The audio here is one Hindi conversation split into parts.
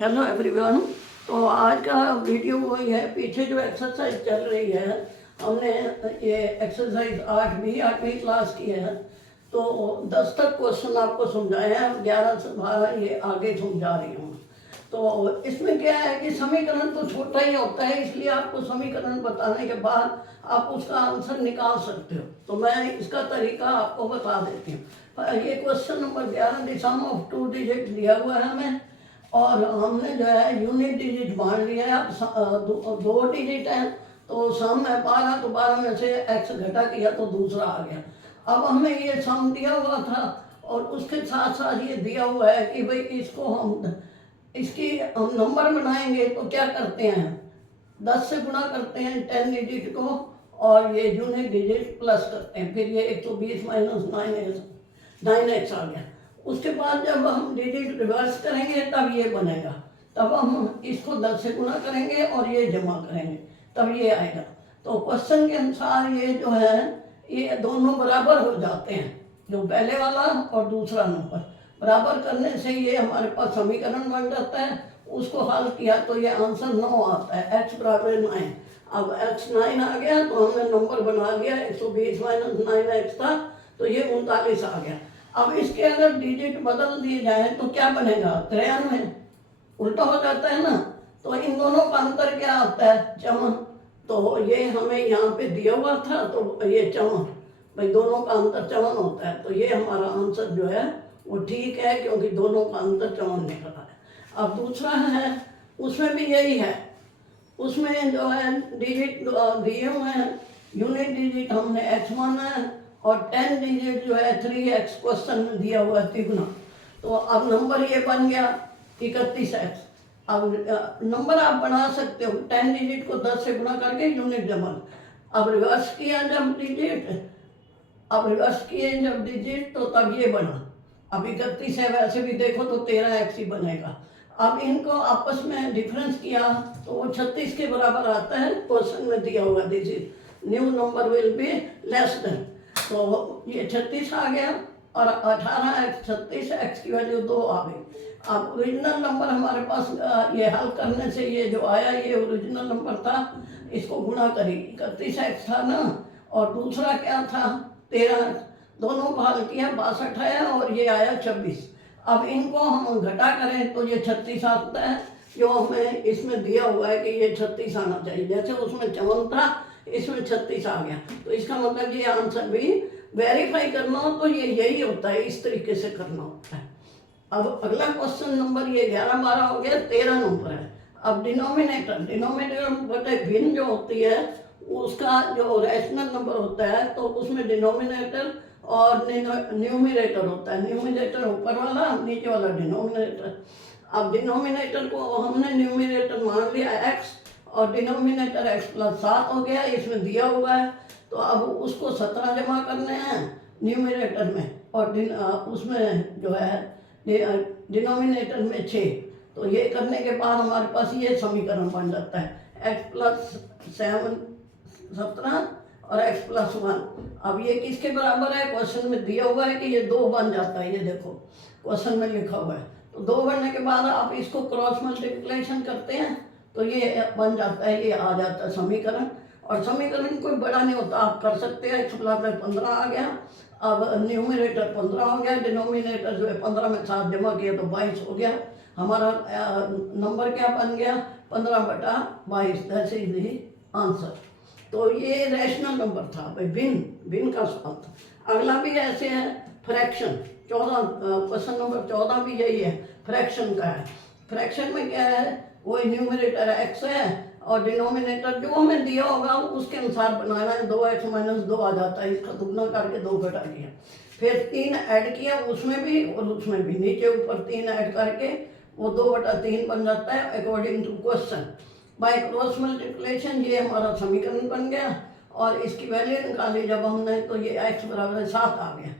Hello everyone. तो आज का वीडियो वही है, पीछे जो एक्सरसाइज चल रही है हमने ये एक्सरसाइज 8वीं क्लास की है। तो 10 तक क्वेश्चन आपको समझाए हैं, 11 से 12 ये आगे समझा रही हूँ। तो इसमें क्या है कि समीकरण तो छोटा ही होता है, इसलिए आपको समीकरण बताने के बाद आप उसका आंसर निकाल सकते हो। तो मैं इसका तरीका आपको बता देती हूँ। ये question number 11, the sum of 2 digit दिया हुआ है हमें, और हमने जो है यूनिट डिजिट मान लिया है। अब दो डिजिट है तो सम है 12, तो 12 में से x घटा किया तो दूसरा आ गया। अब हमें ये सम दिया हुआ था और उसके साथ साथ ये दिया हुआ है कि भाई इसको हम नंबर बनाएंगे तो क्या करते हैं, 10 से गुणा करते हैं 10 डिजिट को और ये यूनिट डिजिट प्लस करते हैं, फिर ये 120 माइनस 9x आ गया। उसके बाद जब हम डिजिट रिवर्स करेंगे तब ये बनेगा, तब हम इसको 10 से गुणा करेंगे और ये जमा करेंगे तब ये आएगा। तो क्वेश्चन के अनुसार ये जो है ये दोनों बराबर हो जाते हैं, जो पहले वाला और दूसरा नंबर बराबर करने से ये हमारे पास समीकरण बन जाता है। उसको हल किया तो ये आंसर 9 आता है, x बराबर 9। अब x 9 आ गया तो हमने नंबर बना लिया, 120 माइनस 9x था तो ये 39 आ गया। अब इसके अगर डिजिट बदल दिए जाए तो क्या बनेगा, 93, उल्टा हो जाता है ना। तो इन दोनों का अंतर क्या आता है, चमन। तो ये हमें यहाँ पे दिया हुआ था तो ये चमन, भाई दोनों का अंतर चमन होता है, तो ये हमारा आंसर जो है वो ठीक है क्योंकि दोनों का अंतर चमन निकला है। अब दूसरा है, उसमें भी यही है, उसमें जो है डिजिट दिए हुए हैं, यूनिट डिजिट हमने x माना है और 10 डिजिट जो है 3x क्वेश्चन में दिया हुआ है तिगुना। तो अब नंबर ये बन गया 31x। अब नंबर आप बना सकते हो, 10 डिजिट को 10 से गुणा करके यूनिट जमा। अब रिवर्स किया जब डिजिट तो तब ये बना। अब 31 है, वैसे भी देखो तो 13x ही बनेगा। अब इनको आपस में डिफरेंस किया तो वो 36 के बराबर आता है, क्वेश्चन में दिया हुआ this is new number will be less than. तो ये 36 आ गया और 18x 36x की वैल्यू 2 आ गई। अब ओरिजिनल नंबर हमारे पास ये हल करने से ये जो आया ये ओरिजिनल नंबर था, इसको गुणा करी, 31x था ना और दूसरा क्या था 13, दोनों को हल किया 62 आया और ये आया 26। अब इनको हम घटा करें तो ये 36 आता है, जो हमें इसमें दिया हुआ है कि ये 36 आना चाहिए, जैसे उसमें 54 था इसमें 36 आ गया। तो इसका मतलब ये आंसर भी वेरीफाई करना हो तो ये यही होता है, इस तरीके से करना होता है। अब अगला क्वेश्चन नंबर ये 11 12 हो गया, 13 नंबर है। अब डिनोमिनेटर बटे भिन्न जो होती है उसका जो रैशनल नंबर होता है तो उसमें डिनोमिनेटर और न्यूमिनेटर होता है। न्यूमिनेटर ऊपर वाला, नीचे वाला डिनोमिनेटर। अब डिनोमिनेटर को हमने न्यूमिनेटर मान लिया x और डिनोमिनेटर x प्लस 7 हो गया, इसमें दिया हुआ है। तो अब उसको 17 जमा करने हैं न्यूमिनेटर में और उसमें जो है डिनोमिनेटर में 6। तो ये करने के बाद हमारे पास ये समीकरण बन जाता है x प्लस 7 17 और x प्लस 1। अब ये किसके बराबर है, क्वेश्चन में दिया हुआ है कि ये 2 बन जाता है, ये देखो क्वेश्चन में लिखा हुआ है। तो 2 बनने के बाद आप इसको क्रॉस मल्टीप्लिकेशन करते हैं तो ये बन जाता है, ये आ जाता है समीकरण। और समीकरण कोई बड़ा नहीं होता, आप कर सकते हैं। x बराबर 15 आ गया। अब न्यूमिनेटर 15 हो गया, डिनोमिनेटर जो है 15 में 7 जमा किया तो 22 हो गया। हमारा नंबर क्या बन गया, 15/22, दैट इज द आंसर। तो ये रैशनल नंबर था भाई, भिन्न का सवाल था। अगला भी ऐसे है, फ्रैक्शन 14, क्वेश्चन नंबर 14 भी यही है, फ्रैक्शन का है। फ्रैक्शन में क्या है, वही न्यूमिनेटर x है और डिनोमिनेटर जो हमें दिया होगा उसके अनुसार बनाना है। 2x माइनस 2 आ जाता है, इसका दुगना करके 2 घटा दिया, फिर 3 ऐड किया उसमें भी और उसमें भी, नीचे ऊपर 3 ऐड करके वो 2/3 बन जाता है according to question. By cross multiplication ये हमारा समीकरण बन गया और इसकी वैल्यू निकाली जब हमने तो ये x बराबर 7 आ गया।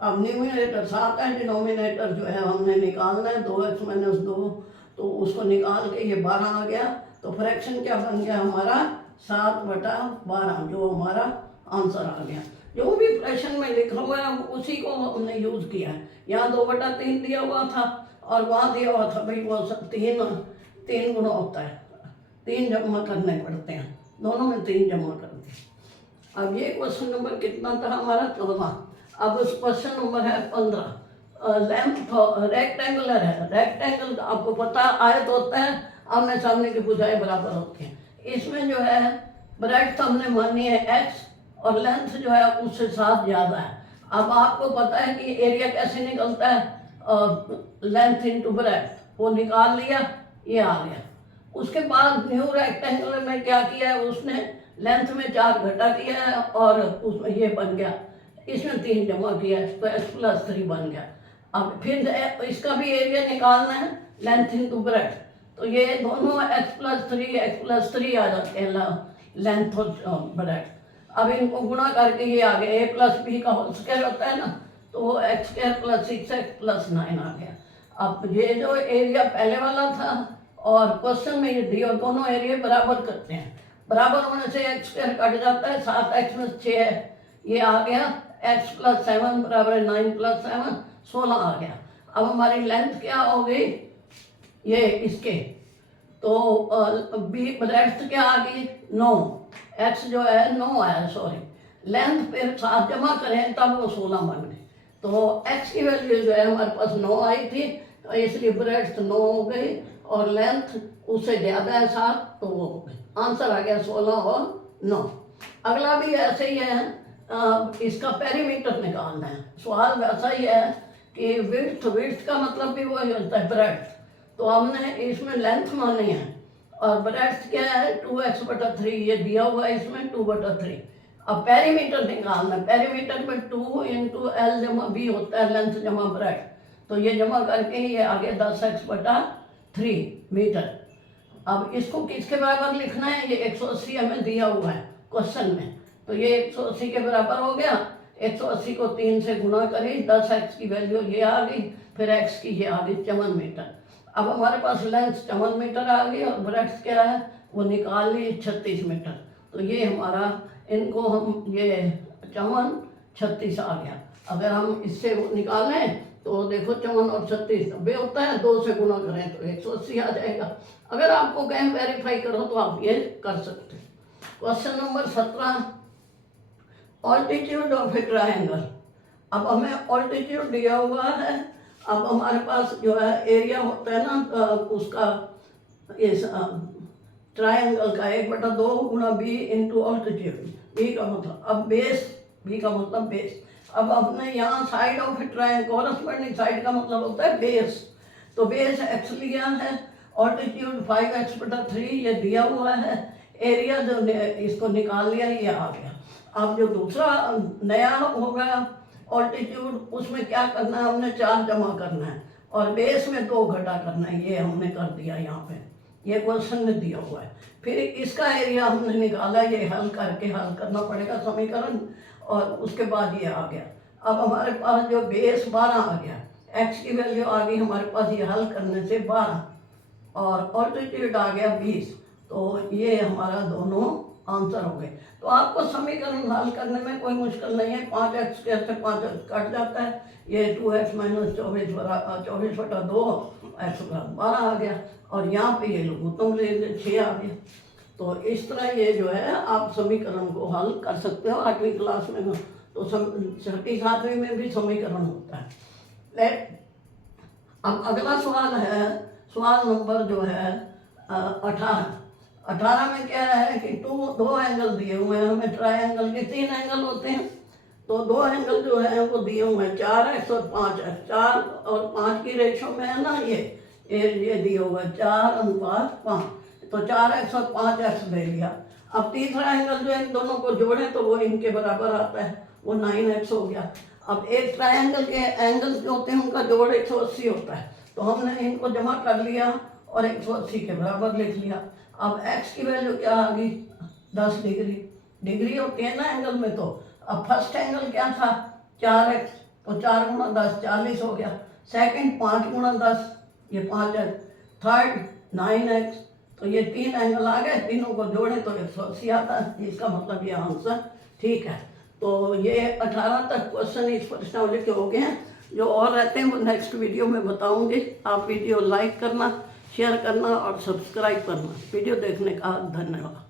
अब न्यूमिनेटर 7 है, डिनोमिनेटर जो है हमने निकालना है 2x माइनस 2, तो उसको निकाल के ये 12 आ गया। तो फ्रैक्शन क्या बन गया हमारा, 7/12, जो हमारा आंसर आ गया। जो भी फ्रैक्शन में लिखा हुआ है उसी को हमने यूज़ किया है। यहाँ 2/3 दिया हुआ था और वहाँ दिया हुआ था भाई वो सब तीन गुना होता है, 3 जमा करने पड़ते हैं, दोनों में 3 जमा कर दिए। अब ये क्वेश्चन नंबर कितना था हमारा, 14। अब उस क्वेश्चन नंबर है 15। लेंथ रेक्टेंगुलर है, रेक्टेंगल आपको पता आयत होता है, आमने सामने की भुजाएं बराबर होती हैं। इसमें जो है ब्रेड्थ हमने मानी है x और लेंथ जो है उससे 7 ज़्यादा है। अब आपको पता है कि एरिया कैसे निकलता है, लेंथ इंटू ब्रेड्थ, वो निकाल लिया, ये आ गया। उसके बाद न्यू रेक्टेंगुलर में क्या किया है उसने, लेंथ में 4 घटा किया है और उसमें ये बन गया, इसमें 3 जमा किया है तो x+3 बन गया। अब फिर इसका भी एरिया निकालना है, लेंथ इंटू ब्रेड्थ, तो ये दोनों x+3 आ जाते हैं लेंथ और ब्रेड्थ। अब इनको गुणा करके ये आ गया a+b का होल स्क्वायर होता है ना, तो वो x² + 6x+9 आ गया। अब ये जो एरिया पहले वाला था और क्वेश्चन में ये दिया, दोनों एरिया बराबर करते हैं, बराबर होने से x² कट जाता है, 7x में 6 है, ये आ गया x+7 बराबर 9 + 7 16 आ गया। अब हमारी लेंथ क्या हो गई, ये इसके, तो बी ब्रेड्थ क्या आ गई 9, x जो है 9 आया, सॉरी, लेंथ फिर 7 जमा करें तब वो 16 बन गए। तो x की वैल्यू जो है हमारे पास 9 आई थी, तो इसलिए ब्रेड्थ 9 हो गई और लेंथ उससे ज़्यादा है 7, तो वो हो गई, आंसर आ गया 16 और 9। अगला भी ऐसे ही है, इसका पेरीमीटर निकालना है। सवाल वैसा ही है कि विड्थ का मतलब भी वही होता है ब्रेड्थ, तो हमने इसमें लेंथ मानी है और ब्रेड्थ क्या है 2x/3, ये दिया हुआ है इसमें 2/3। अब पेरीमीटर निकालना है, पेरीमीटर में 2 × L + B होता है, लेंथ जमा ब्रेड्थ, तो ये जमा करके ये आगे 10x/3 मीटर। अब इसको किसके बराबर लिखना है, ये 180 हमें दिया हुआ है क्वेश्चन में, तो ये 180 के बराबर हो गया। 180 को 3 से गुणा करें, 10x की वैल्यू ये आ गई, फिर x की ये आ गई 54 मीटर। अब हमारे पास लेंथ 54 मीटर आ गई और ब्रेड्थ क्या है वो निकाल ली 36 मीटर, तो ये हमारा, इनको हम ये 54 36 आ गया। अगर हम इससे निकालें तो देखो 54 और 36 90 होता है, 2 से गुणा करें तो 180 आ जाएगा। अगर आपको कहीं वेरीफाई करो तो आप ये कर सकते हैं। Question number 17, altitude of A triangle. अब हमें ऑल्टीट्यूड दिया हुआ है, अब हमारे पास जो है एरिया होता है ना उसका, इस ट्रायंगल का 1/2 गुणा b इंटू ऑल्टीट्यूड, b का मतलब, अब बेस, b का मतलब बेस। अब हमने यहाँ side of A triangle, corresponding side का मतलब होता है बेस, तो बेस x लिया है, ऑल्टीट्यूड 5x/3 ये दिया हुआ है, एरिया जो इसको निकाल लिया ये आ गया। अब जो दूसरा नया होगा ऑल्टीट्यूड, उसमें क्या करना है, हमने 4 जमा करना है और बेस में 2 घटा करना है, ये हमने कर दिया यहाँ पे, ये क्वेश्चन में दिया हुआ है। फिर इसका एरिया हमने निकाला, ये हल करके हल करना पड़ेगा समीकरण, और उसके बाद ये आ गया। अब हमारे पास जो बेस 12 आ गया, x की वैल्यू आ गई हमारे पास ये हल करने से 12 और ऑल्टीट्यूड आ गया 20, तो ये हमारा दोनों आंसर हो गए। तो आपको समीकरण हल करने में कोई मुश्किल नहीं है, 5x से 5x कट जाता है, ये 2x - 24/2 x = 12 आ गया, और यहाँ पे ये लघुत्तम ले 6 आ गया। तो इस तरह ये जो है आप समीकरण को हल कर सकते हो। 8वीं क्लास में तो 6वीं 7वीं में भी समीकरण होता है। अब अगला सवाल है, सवाल नंबर जो है 18 में क्या है कि 2 एंगल दिए हुए हैं हमें, ट्रायंगल के 3 एंगल होते हैं, तो 2 एंगल जो है वो दिए हुए हैं 4x और 5x, 4 और 5 की रेशो में है ना, ये दिए हुआ है 4:5, तो 4x और 5x ले लिया। अब तीसरा एंगल जो है इन दोनों को जोड़ें तो वो इनके बराबर आता है, वो 9x हो गया। अब एक ट्रायंगल के एंगल जो होते हैं उनका जोड़ 180 होता है, तो हमने इनको जमा कर लिया और 180 के बराबर लिख लिया। अब x की वैल्यू क्या आ गई 10 डिग्री होती है ना एंगल में, तो अब फर्स्ट एंगल क्या था 4x, तो 4 × 10 40 हो गया, सेकंड 5 × 10 ये 5x, थर्ड 9x, तो ये 3 एंगल आ गए, तीनों को जोड़े तो 180 आता है, जिसका मतलब ये आंसर ठीक है। तो ये 18 तक क्वेश्चन इस प्रश्नावली के हो गए हैं। जो और रहते हैं वो नेक्स्ट वीडियो में बताऊंगी। आप वीडियो लाइक करना, शेयर करना और सब्सक्राइब करना। वीडियो देखने का धन्यवाद।